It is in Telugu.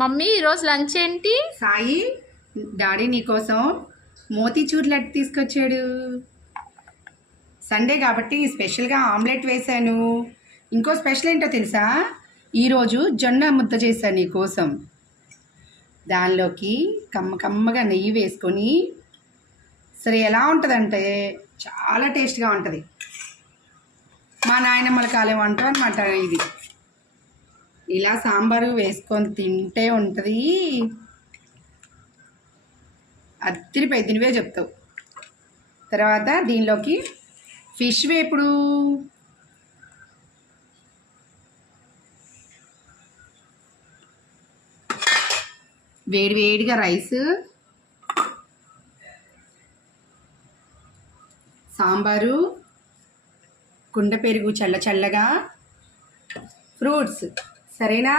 మమ్మీ ఈరోజు లంచ్ ఏంటి? సాయి, డాడీ నీకోసం మోతీచూర్ లడ్డు తీసుకొచ్చాడు. సండే కాబట్టి స్పెషల్గా ఆమ్లెట్ వేశాను. ఇంకో స్పెషల్ ఏంటో తెలుసా? ఈరోజు జొన్న ముద్ద చేశాను నీకోసం. దానిలోకి కమ్మగా నెయ్యి వేసుకొని సరే ఎలా ఉంటుందంటే చాలా టేస్ట్గా ఉంటుంది. మా నాయనమ్మల కాలం వంట అనమాట ఇది. ఇలా సాంబారు వేసుకొని తింటే ఉంటుంది. అద్దరిపోయి నువ్వే చెప్తావు. తర్వాత దీనిలోకి ఫిష్ వేపుడు, వేడివేడిగా రైస్, సాంబారు, కుండ పెరుగు చల్లగా, ఫ్రూట్స్. సరేనా?